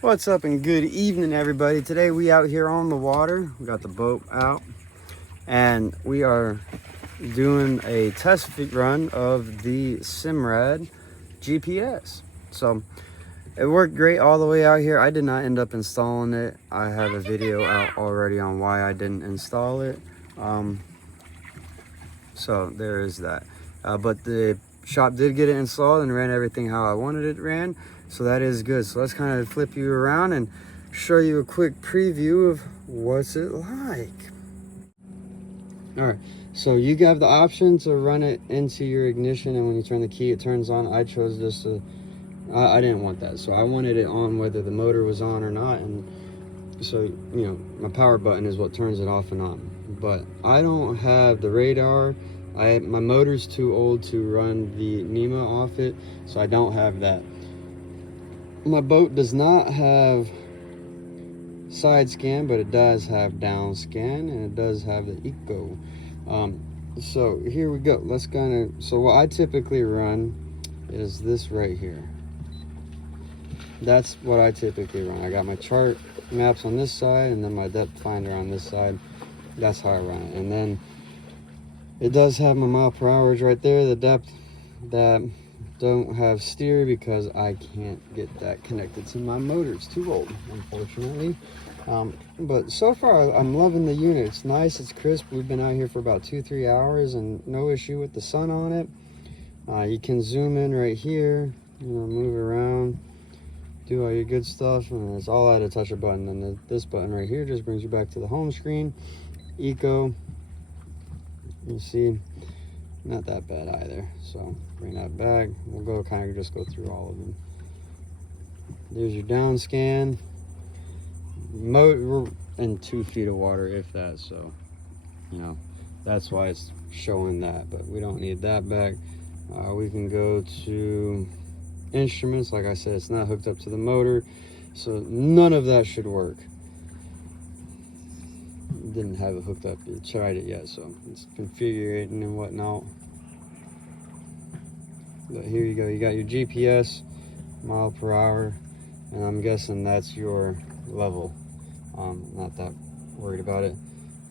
What's up and good evening, everybody. Today we out here on the water. We got the boat out and we are doing a test fit run of the Simrad GPS. So it worked great all the way out here. I did not end up installing it. I have a video out already on why I didn't install it. So there is that. But the shop did get it installed and ran everything how I wanted it ran. So that is good. So let's kind of flip you around and show you a quick preview of what's it like. All right, so you have the option to run it into your ignition, and when you turn the key, it turns on. I chose this to, I didn't want that. So I wanted it on whether the motor was on or not. And so, you know, my power button is what turns it off and on. But I don't have the radar. My motor's too old to run the NEMA off it, so I don't have that. My boat does not have side scan, but it does have down scan, and it does have the eco. So here we go. Let's so what I typically run is this right here. That's what I typically run. I got my chart maps on this side and then my depth finder on this side. That's how I run it. And then it does have my mile per hour right there, the depth that don't have steer because I can't get that connected to my motor. It's too old, unfortunately. But so far I'm loving the unit. It's nice, it's crisp. We've been out here for about 2-3 hours and no issue with the sun on it. You can zoom in right here, you know, move around, do all your good stuff, and it's all at a touch of button. And this button right here just brings you back to the home screen. Eco, you see, not that bad either. So bring that back. We'll go kind of just go through all of them. There's your down scan. We're in 2 feet of water, if that. So, you know, that's why it's showing that. But we don't need that back. We can go to instruments. Like I said, it's not hooked up to the motor, so none of that should work. Didn't have it hooked up. You tried it yet, so it's configuring and whatnot. But here you go. You got your GPS, mile per hour, and I'm guessing that's your level. Not that worried about it.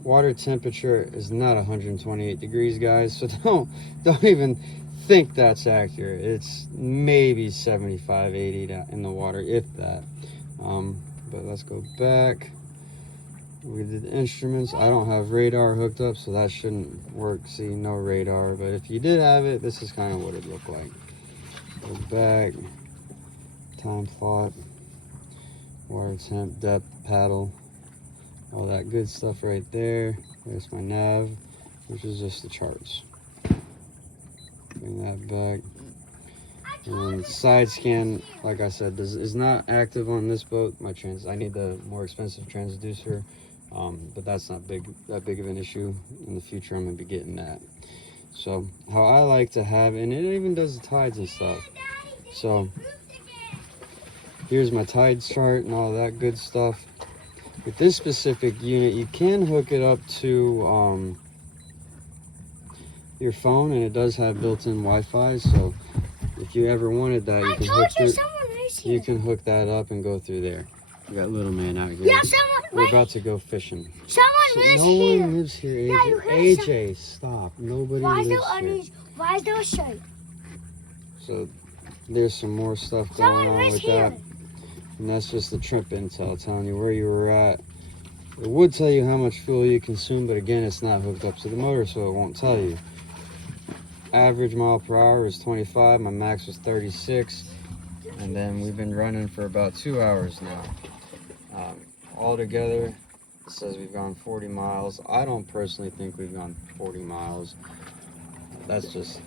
Water temperature is not 128 degrees, guys, so don't even think that's accurate. It's maybe 75, 80 in the water, if that. But let's go back. We did instruments. I don't have radar hooked up, so that shouldn't work. See, no radar. But if you did have it, this is kind of what it looked like. Go back. Time plot. Water temp, depth, paddle. All that good stuff right there. There's my nav, which is just the charts. Bring that back. And side scan, like I said, is not active on this boat. I need the more expensive transducer. But that's not that big of an issue. In the future, I'm gonna be getting that. So how I like to have, and it even does the tides and stuff. So here's my tides chart and all that good stuff. With this specific unit, you can hook it up to your phone, and it does have built-in Wi-Fi. So if you ever wanted that, you can hook that up and go through there. We got little man out here. Yeah, we're about to go fishing. Someone no one lives here, AJ. AJ, stop. Nobody lives here. Why is there a shirt? So there's some more stuff going on with that. And that's just the trip intel telling you where you were at. It would tell you how much fuel you consume, but again, it's not hooked up to the motor, so it won't tell you. Average mile per hour is 25. My max was 36. And then we've been running for about 2 hours now. Altogether, it says we've gone 40 miles. I don't personally think we've gone 40 miles. That's just,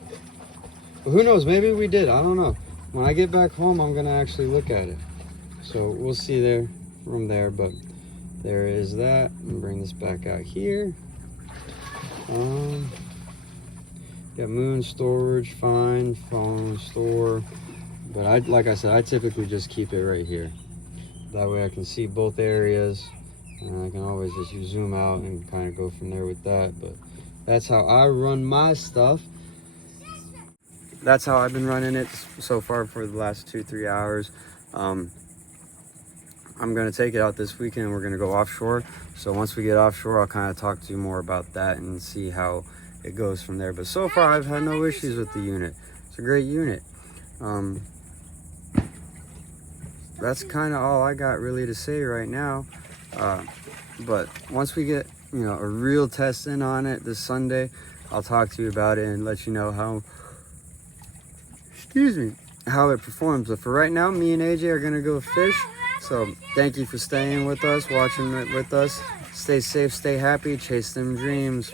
but who knows, maybe we did, I don't know. When I get back home, I'm gonna actually look at it. So we'll see there from there, but there is that. And bring this back out here. Got moon storage, fine, phone, store. But like I said, I typically just keep it right here. That way I can see both areas, and I can always just zoom out and kind of go from there with that. But that's how I run my stuff. That's how I've been running it so far for the last 2-3 hours. I'm going to take it out this weekend. We're going to go offshore. So once we get offshore, I'll kind of talk to you more about that and see how it goes from there. But so far, I've had no issues with the unit. It's a great unit. That's kind of all I got really to say right now. But once we get, you know, a real test in on it this Sunday, I'll talk to you about it and let you know how, how it performs. But for right now, me and AJ are gonna go fish. So thank you for staying with us, watching it with us. Stay safe, stay happy, chase them dreams.